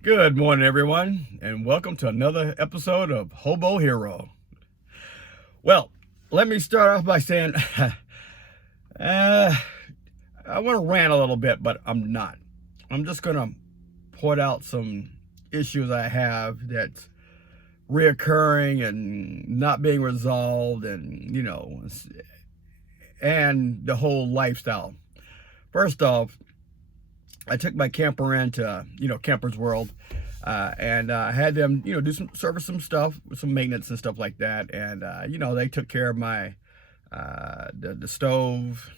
Good morning, everyone, and welcome to another episode of Hobo Hero. Well, let me start off by saying I want to rant a little bit, but I'm not. I'm just going to point out some issues I have that's reoccurring and not being resolved, and the whole lifestyle. First off, I took my camper into, Camper's World, and I had them, do some stuff, some maintenance and stuff like that. And, they took care of my, the stove,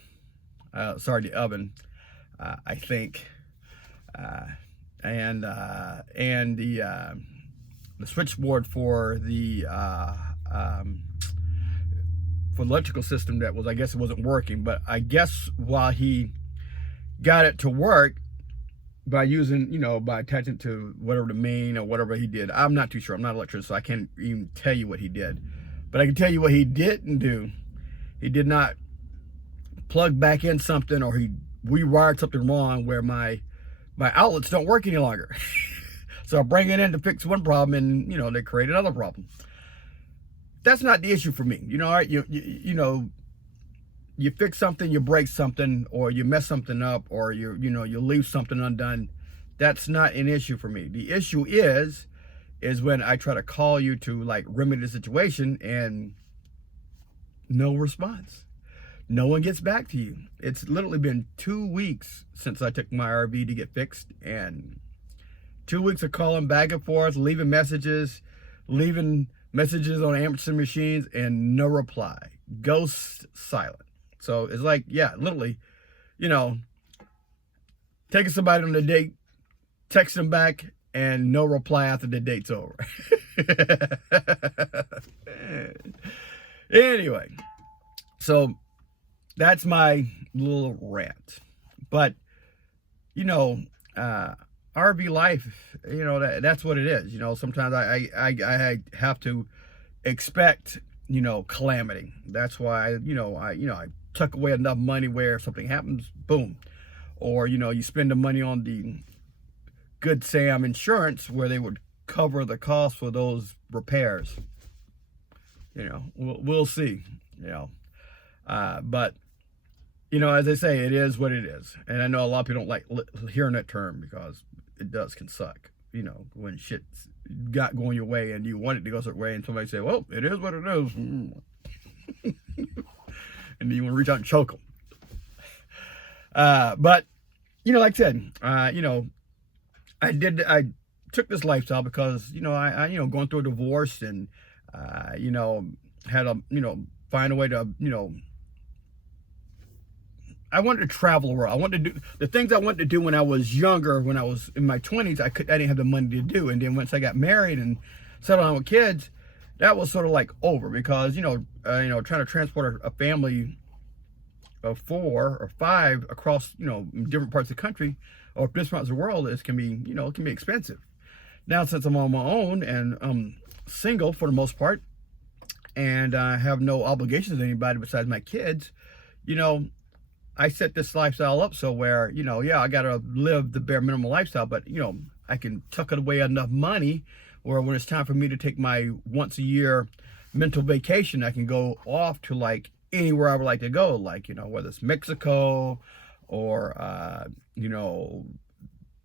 the oven, I think, and the switchboard for the electrical system that was, I guess it wasn't working, but I guess while he got it to work, by using, by attaching to whatever the main or whatever he did. I'm not too sure. I'm not an electrician, so I can't even tell you what he did. But I can tell you what he didn't do. He did not plug back in something, or he rewired something wrong where my outlets don't work any longer. So I bring it in to fix one problem, and, they create another problem. That's not the issue for me. You fix something, you break something, or you mess something up, or you leave something undone. That's not an issue for me. The issue is when I try to call you to remedy the situation and no response. No one gets back to you. It's literally been 2 weeks since I took my RV to get fixed, and 2 weeks of calling back and forth, leaving messages on answering machines, and no reply. Ghost silent. So it's literally, taking somebody on a date, text them back, and no reply after the date's over. Anyway, so that's my little rant. But, RV life, that's what it is. Sometimes I have to expect, calamity. That's why, I tuck away enough money where if something happens, boom. Or, you spend the money on the Good Sam insurance where they would cover the cost for those repairs. We'll see, but, as I say, it is what it is. And I know a lot of people don't like hearing that term because it can suck, when shit's got going your way and you want it to go a certain way and somebody say, well, it is what it is. And then you want to reach out and choke them. But, like I said, I took this lifestyle because, I going through a divorce and, had to, find a way to, I wanted to travel the world. I wanted to do the things I wanted to do when I was younger, when I was in my 20s. I didn't have the money to do. And then once I got married and settled down with kids, that was sort of over because, trying to transport a family of 4 or 5 across, different parts of the country or different parts of the world, it can be expensive. Now, since I'm on my own and I'm single for the most part, and I have no obligations to anybody besides my kids, I set this lifestyle up so where, I got to live the bare minimum lifestyle, but, I can tuck it away enough money where when it's time for me to take my once a year mental vacation, I can go off to anywhere I would like to go, whether it's Mexico or,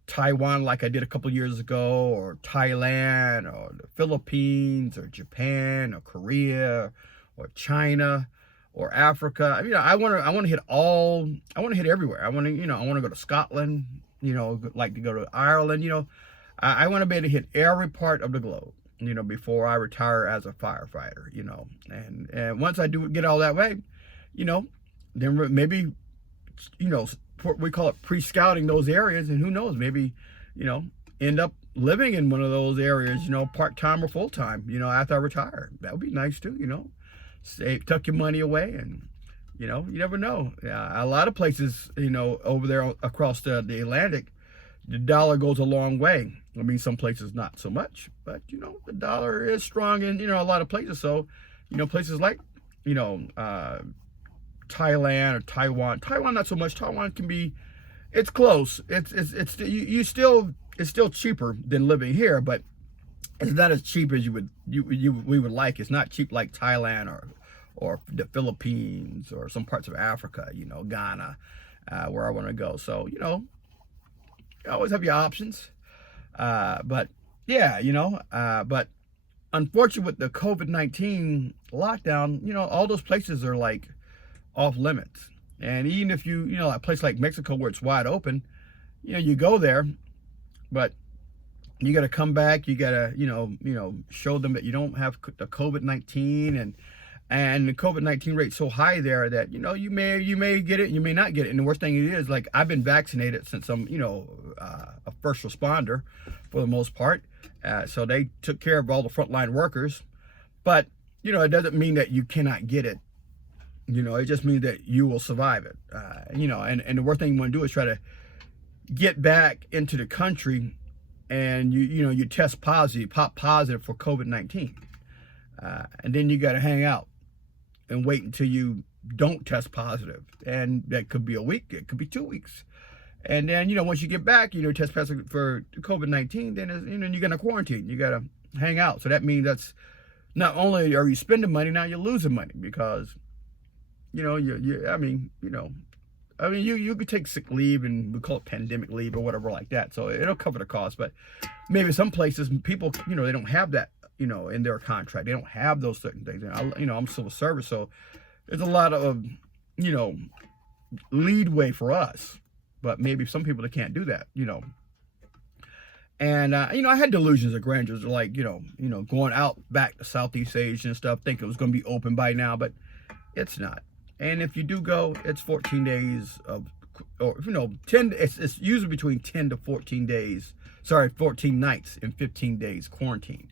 Taiwan, like I did a couple years ago, or Thailand, or the Philippines, or Japan, or Korea, or China, or Africa. I want to hit everywhere. I want to go to Scotland, like to go to Ireland, I want to be able to hit every part of the globe, before I retire as a firefighter, and once I do get all that way, then maybe, we call it pre-scouting those areas, and who knows, maybe, end up living in one of those areas, part-time or full-time, after I retire. That would be nice too, tuck your money away, and, you never know. A lot of places, over there across the Atlantic, the dollar goes a long way. Some places not so much, but, the dollar is strong in, a lot of places. So, places like, Thailand or Taiwan. Taiwan, not so much. Taiwan can be, it's close. You still it's still cheaper than living here, but it's not as cheap as we would like. It's not cheap like Thailand or the Philippines or some parts of Africa, Ghana, where I want to go. So, you always have your options. But yeah, but unfortunately with the COVID-19 lockdown, all those places are like off limits. And even if a place like Mexico where it's wide open, you go there, but you got to come back. You got to, show them that you don't have the COVID-19 and the COVID-19 rate's so high there that, you may get it, you may not get it. And the worst thing it is, like, I've been vaccinated since I'm, a first responder for the most part. So they took care of all the frontline workers, but, it doesn't mean that you cannot get it. It just means that you will survive it. And the worst thing you want to do is try to get back into the country and you test positive, pop positive for COVID-19. And then you got to hang out and wait until you don't test positive. And that could be a week, it could be 2 weeks. And then, once you get back, test positive for COVID-19, then, you're going to quarantine. You got to hang out. So that means that's not only are you spending money, now you're losing money because, you could take sick leave and we call it pandemic leave or whatever like that. So it'll cover the cost. But maybe some places, people, they don't have that, in their contract. They don't have those certain things. I'm civil service, so there's a lot of, leadway for us. But maybe some people, they can't do that, And, I had delusions of grandeur, like, going out back to Southeast Asia and stuff, think it was going to be open by now, but it's not. And if you do go, it's 14 days of, or, 10, it's usually between 10 to 14 days, 14 nights and 15 days quarantine.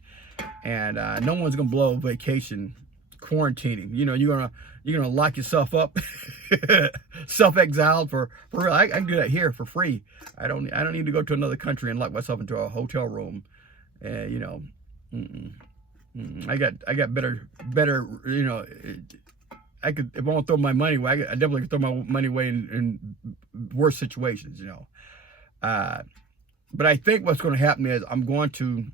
And no one's going to blow a vacation quarantining. You're gonna lock yourself up, self-exiled for real. I can do that here for free. I don't need to go to another country and lock myself into a hotel room. I got better. I could, if I want to throw my money away, I definitely could throw my money away in worse situations. But I think what's going to happen is I'm going to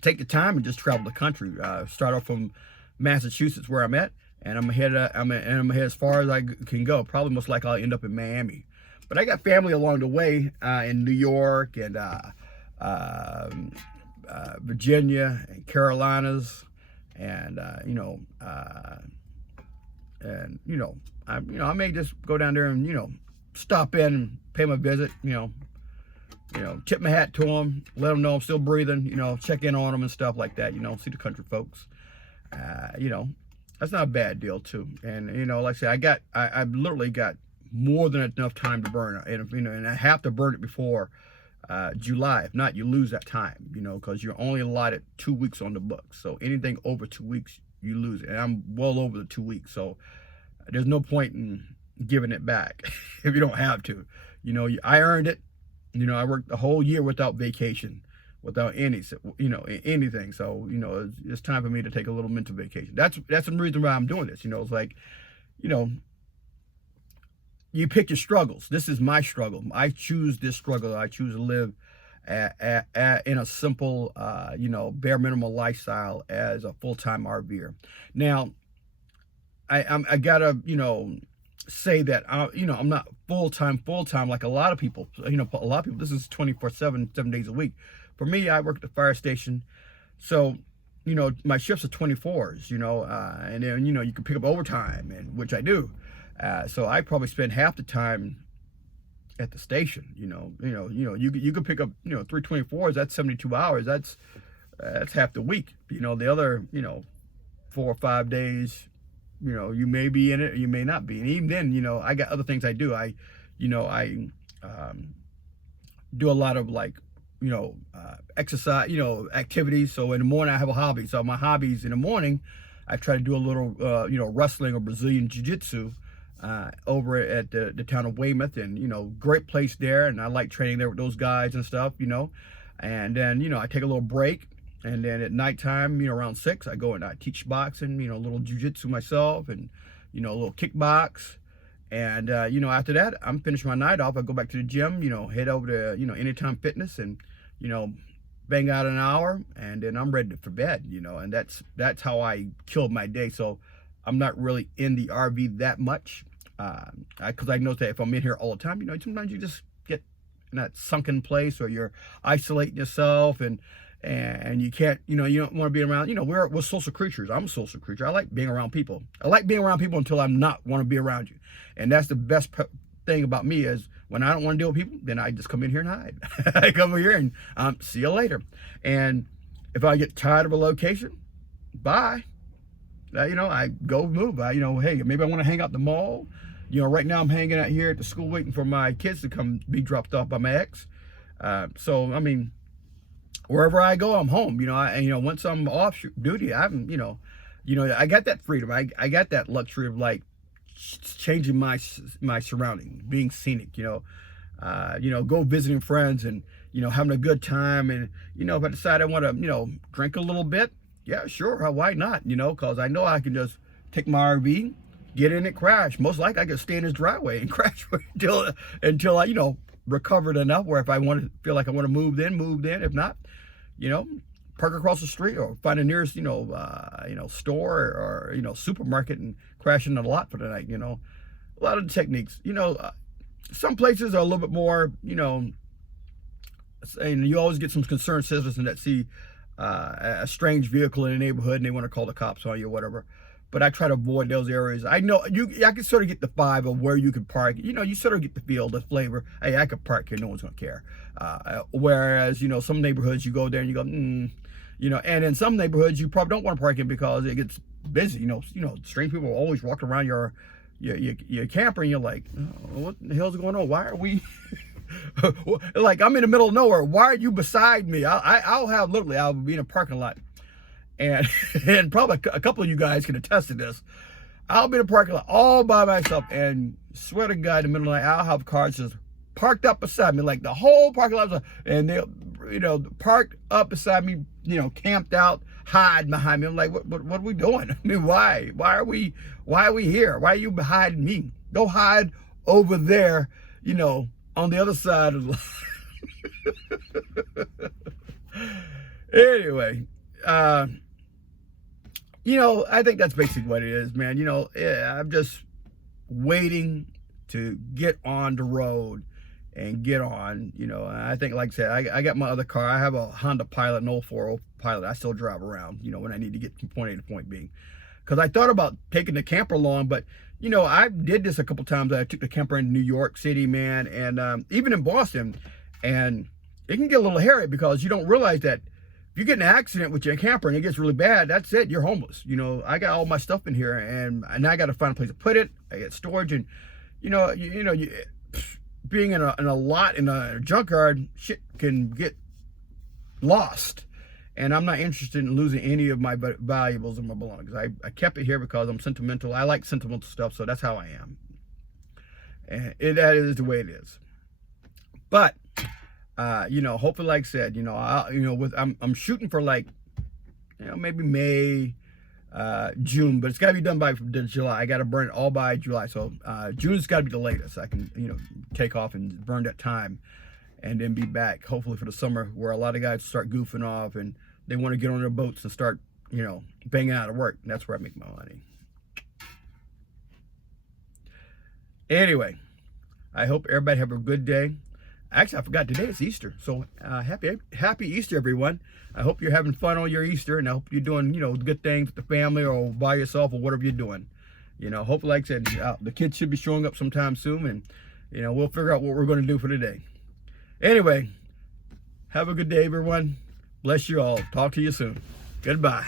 take the time and just travel the country. Start off from Massachusetts, where I'm at, and I'm gonna head as far as I can go. Probably most likely I'll end up in Miami, but I got family along the way in New York and Virginia and Carolinas, and I may just go down there and stop in and pay my visit. Tip my hat to them, let them know I'm still breathing. Check in on them and stuff like that. See the country folks. That's not a bad deal too. And like I said, I've literally got more than enough time to burn, and I have to burn it before July. If not, you lose that time, because you're only allotted 2 weeks on the books. So anything over 2 weeks, you lose it. And I'm well over the 2 weeks, so there's no point in giving it back if you don't have to. I earned it. I worked the whole year without vacation, without anything. So, it's time for me to take a little mental vacation. That's the reason why I'm doing this. It's like, you pick your struggles. This is my struggle. I choose this struggle. I choose to live in a simple, bare minimum lifestyle as a full-time RVer. Now, I gotta, say that I'm not full-time like a lot of people. A lot of people, this is 24/7, 7 days a week. For me, I work at the fire station, so my shifts are 24s, and then you can pick up overtime, and which I do. So I probably spend half the time at the station. You could pick up 324s. That's 72 hours. That's half the week. The other 4 or 5 days, you may be in it or you may not be. And even then, I got other things I do. I do a lot of exercise, activities. So in the morning I have a hobby. So my hobbies in the morning, I try to do a little, wrestling or Brazilian jiu-jitsu over at the town of Weymouth, and, great place there. And I like training there with those guys and stuff, and then, I take a little break. And then at nighttime, around 6, I go and I teach boxing, a little jiu-jitsu myself, and, a little kickbox. And, after that, I'm finished my night off. I go back to the gym, head over to, Anytime Fitness and, you know, bang out an hour, and then I'm ready for bed, and that's how I killed my day. So I'm not really in the RV that much, because I know that if I'm in here all the time, sometimes you just get in that sunken place, or you're isolating yourself, and you can't, you don't want to be around, we're social creatures. I'm a social creature. I like being around people. I like being around people until I'm not want to be around you. And that's the best thing about me, is when I don't want to deal with people, then I just come in here and hide. I come over here and see you later. And if I get tired of a location, bye. I go move. Hey, maybe I want to hang out at the mall. Right now I'm hanging out here at the school waiting for my kids to come be dropped off by my ex. So, I mean, wherever I go, I'm home. Once I'm off duty, I got that freedom. I got that luxury of like changing my surroundings, being scenic. Go visiting friends and having a good time. And if I decide I want to drink a little bit, yeah, sure, why not? Because I know I can just take my RV, get in it, crash. Most likely I could stay in his driveway and crash until I recovered enough where if I feel like I want to move in. If not, park across the street or find the nearest store or supermarket and crash into the lot for the night. A lot of the techniques. Some places are a little bit more, and you always get some concerned citizens that see a strange vehicle in the neighborhood and they want to call the cops on you or whatever. But I try to avoid those areas. I know I can sort of get the vibe of where you can park. You sort of get the feel, the flavor. Hey, I could park here, no one's gonna care. Whereas, some neighborhoods you go there and you go, and in some neighborhoods you probably don't want to park in because it gets busy. Strange people always walk around your camper and you're like, oh, what the hell's going on? Why are we like, I'm in the middle of nowhere. Why are you beside me? I'll be in a parking lot. And probably a couple of you guys can attest to this. I'll be in a parking lot all by myself, and swear to God, in the middle of the night, I'll have cars just parked up beside me, like the whole parking lot, and they'll, parked up beside me, camped out, hide behind me. I'm like, what are we doing? I mean, why are we here? Why are you behind me? Go hide over there, on the other side of the anyway. I think that's basically what it is, man. I'm just waiting to get on the road and get on, I think, like I said, I got my other car. I have a Honda Pilot, an 04 Pilot. I still drive around, when I need to get from point A to point B. Because I thought about taking the camper along, but, I did this a couple times. I took the camper into New York City, man, and even in Boston. And it can get a little hairy because you don't realize that if you get in an accident with your camper and it gets really bad, that's it. You're homeless. I got all my stuff in here, and I got to find a place to put it. I get storage, and being in a lot in a junkyard, shit can get lost. And I'm not interested in losing any of my valuables and my belongings. I kept it here because I'm sentimental. I like sentimental stuff, so that's how I am. And that is the way it is. But hopefully, like I said, I'm shooting for like, maybe May, June, but it's got to be done by July. I got to burn it all by July. So June's got to be the latest. I can, take off and burn that time and then be back, hopefully for the summer, where a lot of guys start goofing off and they want to get on their boats and start, banging out of work. And that's where I make my money. Anyway, I hope everybody have a good day. Actually, I forgot, today is Easter. So happy Easter, everyone. I hope you're having fun on your Easter, and I hope you're doing, good things with the family or by yourself or whatever you're doing. Hopefully, like I said, the kids should be showing up sometime soon, and, we'll figure out what we're going to do for today. Anyway, have a good day, everyone. Bless you all. Talk to you soon. Goodbye.